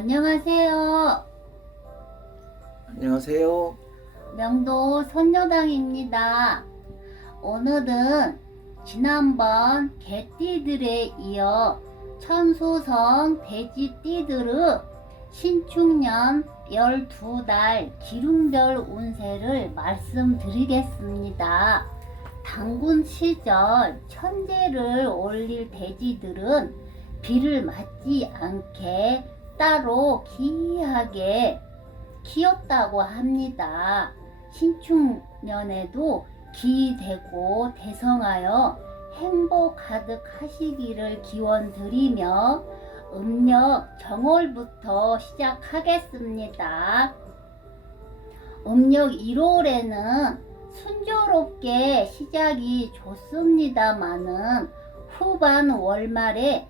안녕하세요. 안녕하세요. 명도 선녀당입니다. 오늘은 지난번 개띠들에 이어 천소성 돼지띠들의 신축년 12달 기름별 운세를 말씀드리겠습니다. 당군 시절 천재를 올릴 돼지들은 비를 맞지 않게 따로 기이하게 키웠다고 합니다. 신축년에도 기되고 대성하여 행복 가득하시기를 기원 드리며 음력 정월부터 시작하겠습니다. 음력 1월에는 순조롭게 시작이 좋습니다마는 후반 월말에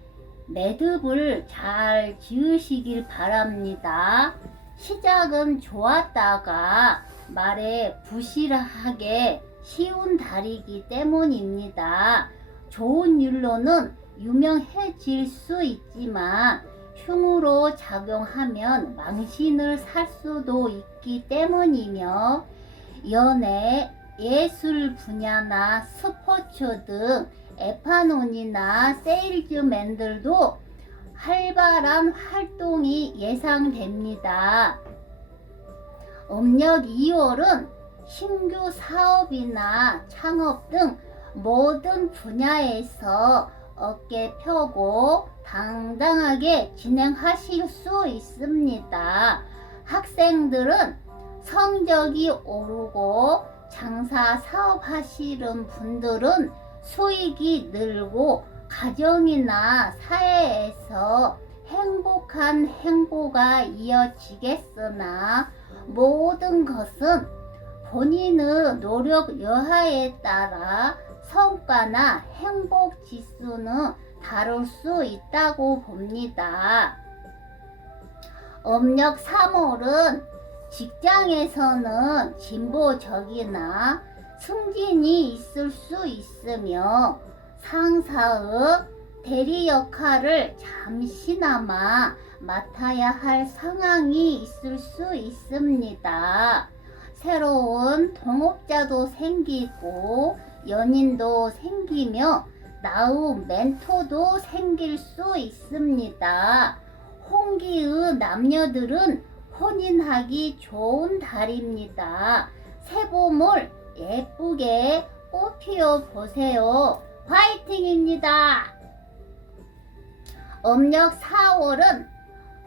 매듭을 잘 지으시길 바랍니다. 시작은 좋았다가 말에 부실하게 쉬운 달이기 때문입니다. 좋은 일로는 유명해질 수 있지만 흉으로 작용하면 망신을 살 수도 있기 때문이며 연애, 예술 분야나 스포츠 등 에파논이나 세일즈맨들도 활발한 활동이 예상됩니다. 음력 2월은 신규 사업이나 창업 등 모든 분야에서 어깨 펴고 당당하게 진행하실 수 있습니다. 학생들은 성적이 오르고 장사 사업 하시는 분들은 수익이 늘고 가정이나 사회에서 행복한 행보가 이어지겠으나 모든 것은 본인의 노력 여하에 따라 성과나 행복 지수는 다를 수 있다고 봅니다. 음력 3월은 직장에서는 진보적이나 승진이 있을 수 있으며 상사의 대리 역할을 잠시나마 맡아야 할 상황이 있을 수 있습니다. 새로운 동업자도 생기고 연인도 생기며 나우 멘토도 생길 수 있습니다. 홍기의 남녀들은 혼인하기 좋은 달입니다. 새봄을 예쁘게 꽃 피워 보세요. 화이팅입니다. 음력 4월은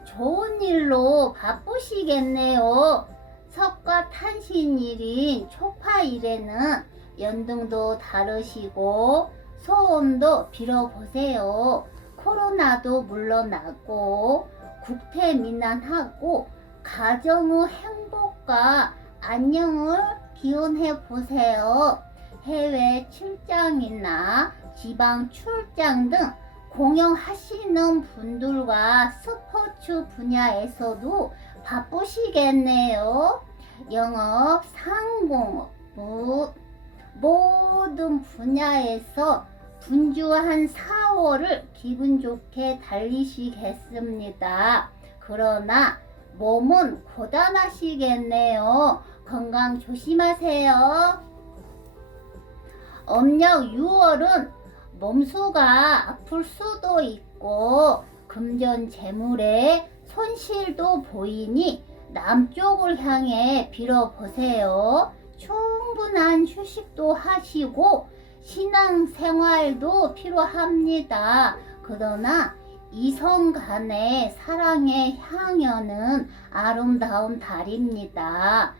좋은 일로 바쁘시겠네요. 석과 탄신일인 초파일에는 연등도 다르시고 소원도 빌어보세요. 코로나도 물러나고 국태민안하고 가정의 행복과 안녕을 기원해 보세요. 해외 출장이나 지방 출장 등 공연하시는 분들과 스포츠 분야에서도 바쁘시겠네요. 영업, 상공, 무, 모든 분야에서 분주한 4월을 기분 좋게 달리시겠습니다. 그러나 몸은 고단하시겠네요. 건강 조심하세요. 음력 6월은 몸수가 아플 수도 있고 금전 재물에 손실도 보이니 남쪽을 향해 빌어보세요. 충분한 휴식도 하시고 신앙 생활도 필요합니다. 그러나 이성 간의 사랑의 향연은 아름다운 달입니다.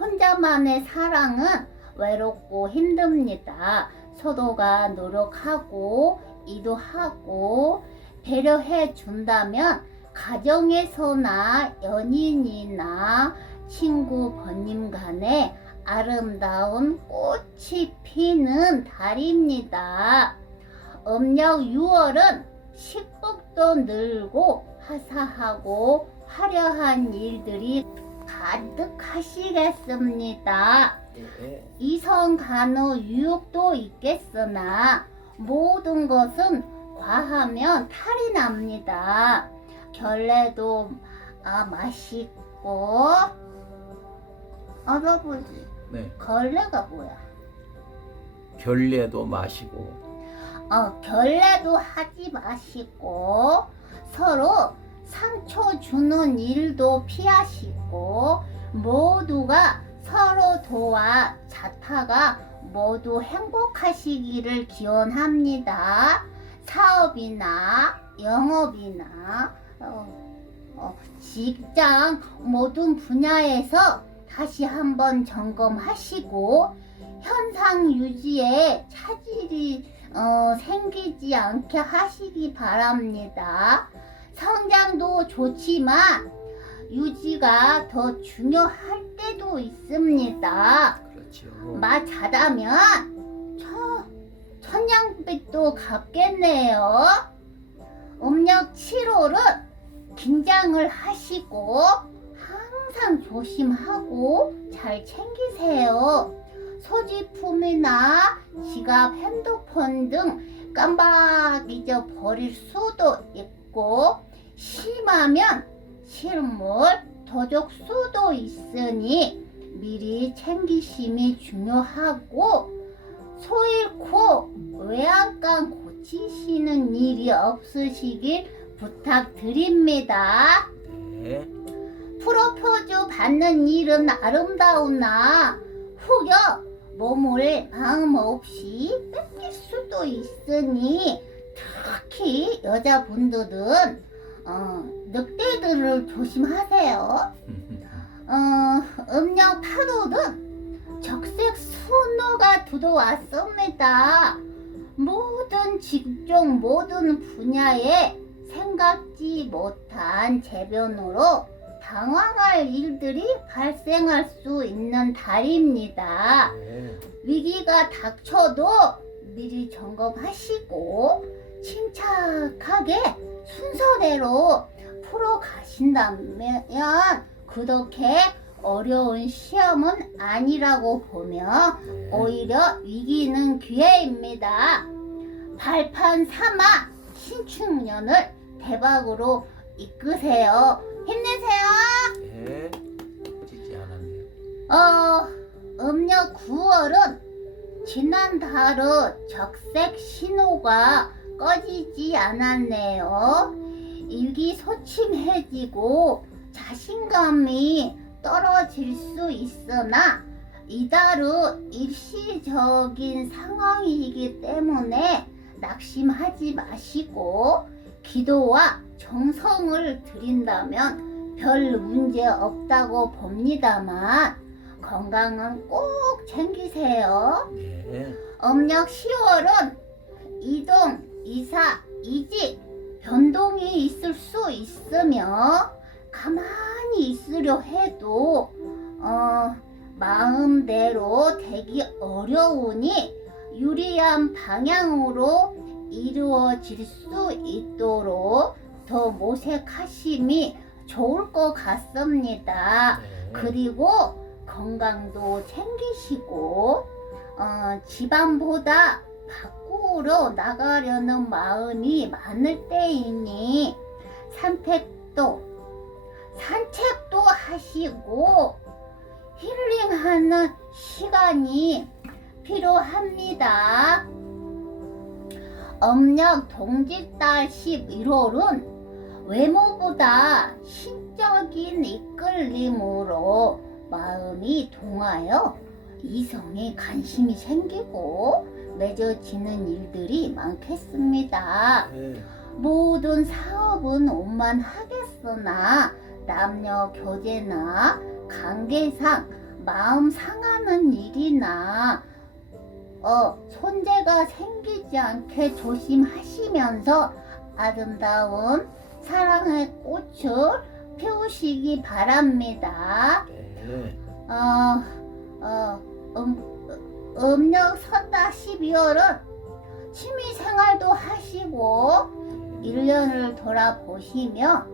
혼자만의 사랑은 외롭고 힘듭니다. 서로가 노력하고 이도하고 배려해 준다면 가정에서나 연인이나 친구 번님 간에 아름다운 꽃이 피는 달입니다. 음력 6월은 식복도 늘고 화사하고 화려한 일들이 가득하시겠습니다. 네. 이성 간의 유혹도 있겠으나 모든 것은 과하면 탈이 납니다. 결례도 아 맛있고 할아버지 네. 걸레가 뭐야? 결례도 마시고 어 결례도 하지 마시고 서로 상처 주는 일도 피하시고 모두가 서로 도와 자타가 모두 행복하시기를 기원합니다. 사업이나 영업이나 어, 어, 직장 모든 분야에서 다시 한번 점검하시고 현상 유지에 차질이 어, 생기지 않게 하시기 바랍니다. 성장도 좋지만 유지가 더 중요할 때도 있습니다. 그렇죠. 마 자다면 저 천냥빚도 갚겠네요. 음력 7월은 긴장을 하시고 항상 조심하고 잘 챙기세요. 소지품이나 지갑, 핸드폰 등 깜빡 잊어버릴 수도 있고 심하면 실물 도적 수도 있으니 미리 챙기심이 중요하고 소 잃고 외양간 고치시는 일이 없으시길 부탁드립니다. 네. 프로포즈 받는 일은 아름다우나 후겨 몸을 마음 없이 뺏길 수도 있으니 특히 여자분들은 어, 늑대들을 조심하세요. 어, 음력 8월은 적색 순호가 들어왔습니다. 모든 직종, 모든 분야에 생각지 못한 재변으로 당황할 일들이 발생할 수 있는 달입니다. 네. 위기가 닥쳐도 미리 점검하시고 침착하게 순서대로 풀어 가신다면 그렇게 어려운 시험은 아니라고 보며 네. 오히려 위기는 기회입니다. 발판 삼아 신축년을 대박으로 이끄세요. 힘내세요. 네. 않았네요. 어, 음력 9월은 지난 달의 적색 신호가 꺼지지 않았네요. 일기 소침해지고 자신감이 떨어질 수 있으나 이달은 일시적인 상황이기 때문에 낙심하지 마시고 기도와 정성을 드린다면 별 문제 없다고 봅니다만 건강은 꼭 챙기세요. 네. 음력 10월은 이동, 이사, 이직, 변동이 있을 수 있으며 가만히 있으려 해도 어, 마음대로 되기 어려우니 유리한 방향으로 이루어질 수 있도록 더 모색하심이 좋을 것 같습니다. 네. 그리고 건강도 챙기시고 어, 집안보다 밖 으로 나가려는 마음이 많을 때이니 산책도 산책도 하시고 힐링하는 시간이 필요합니다. 음력 동짓달 11월은 외모보다 신적인 이끌림으로 마음이 동하여 이성에 관심이 생기고 맺어지는 일들이 많겠습니다. 네. 모든 사업은 원만하겠으나 남녀 교제나 관계상 마음 상하는 일이나 어, 손재가 생기지 않게 조심하시면서 아름다운 사랑의 꽃을 피우시기 바랍니다. 네. 어, 어, 음, 음력 설달 12월은 취미 생활도 하시고 1년을 돌아보시며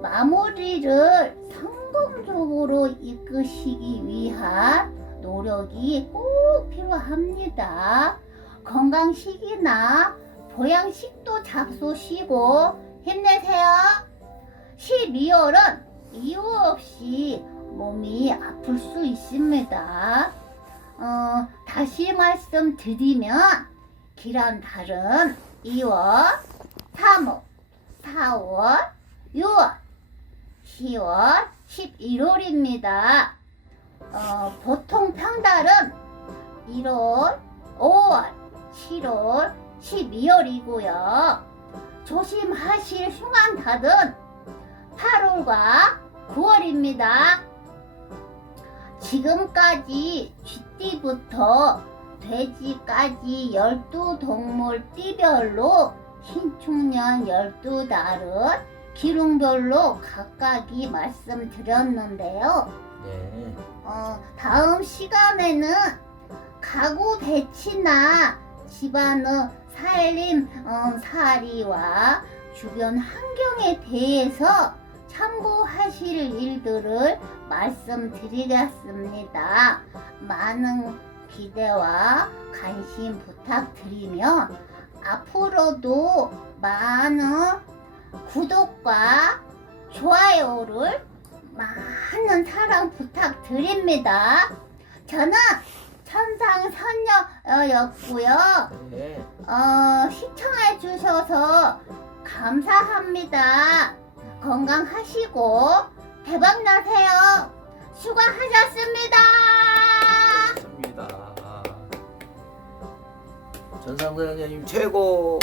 마무리를 성공적으로 이끄시기 위한 노력이 꼭 필요합니다. 건강식이나 보양식도 잡수시고 힘내세요. 12월은 이유 없이 몸이 아플 수 있습니다. 어, 다시 말씀드리면 기란 달은 2월, 3월, 4월, 6월, 10월, 11월입니다. 어, 보통 평달은 1월, 5월, 7월, 12월이고요. 조심하실 흉한 달은 8월과 9월입니다. 지금까지 쥐띠부터 돼지까지 12동물 띠별로 신축년 12달은 기lun별로 각각이 말씀드렸는데요. 네. 어, 다음 시간에는 가구 배치나 집안의 살림 어, 살이와 주변 환경에 대해서 참고하실 일들을 말씀드리겠습니다. 많은 기대와 관심 부탁드리며 앞으로도 많은 구독과 좋아요를 많은 사랑 부탁드립니다. 저는 천상선녀였고요. 네. 어, 시청해 주셔서 감사합니다. 건강하시고 대박 나세요. 수고하셨습니다. 좋습니다. 전상선생님 최고.